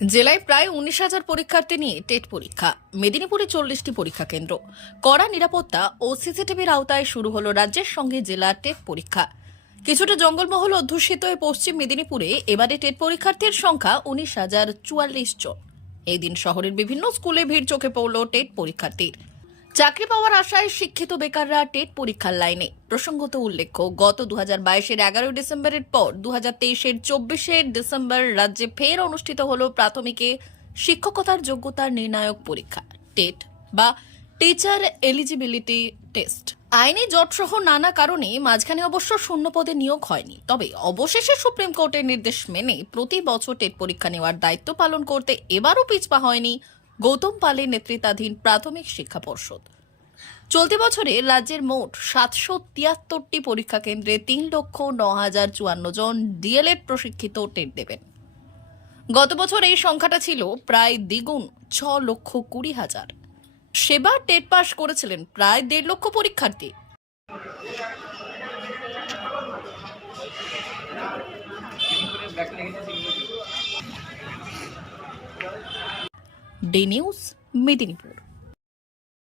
জেলায় প্রায় 19,000 পরীক্ষার্থী নিয়ে টেট পরীক্ষা। মেদিনীপুরে 40টি পরীক্ষা কেন্দ্র, কড়া নিরাপত্তা ও সিসিটিভির আওতায় শুরু হলো রাজ্যের সঙ্গে জেলা টেট পরীক্ষা। কিছুটা জঙ্গলমহল অধ্যুষিত এই পশ্চিম মেদিনীপুরে এবারে টেট পরীক্ষার্থীর সংখ্যা 19,044 জন। এই দিন শহরের বিভিন্ন স্কুলে ভিড় চোখে পড়ল টেট পরীক্ষার্থীর। চাকরি পাওয়ার আশায় শিক্ষিত বেকাররা টেট পরীক্ষার লাইনে। প্রসঙ্গত উল্লেখ্য, গত 2022-এর 11 ডিসেম্বরের পর 2023-এর 24 ডিসেম্বর রাজ্যে ফের অনুষ্ঠিত হল প্রাথমিকে শিক্ষকতার যোগ্যতার নির্ণায়ক পরীক্ষা টেট বা টিচার এলিজিবিলিটি টেস্ট। আইনি জটসহ নানা কারণে মাঝখানে অবশ্য শূন্য পদে নিয়োগ হয়নি। তবে অবশেষে সুপ্রিম কোর্টের নির্দেশ মেনে প্রতি বছর টেট পরীক্ষা নেওয়ার দায়িত্ব পালন করতে এবারও পিছপা হয়নি গৌতম পালের নেতৃত্বাধীন প্রাথমিক শিক্ষা পর্ষদ। চলতি বছরে রাজ্যের মোট 773টি পরীক্ষা কেন্দ্রে 3,09,054 জন ডিএলএড প্রশিক্ষিত টেট দেবেন। গত বছর এই সংখ্যাটা ছিল প্রায় দ্বিগুণ, 6,20,000। সেবার টেট পাস করেছিলেন প্রায় 1.5 লক্ষ পরীক্ষার্থী। D news, Medinipur.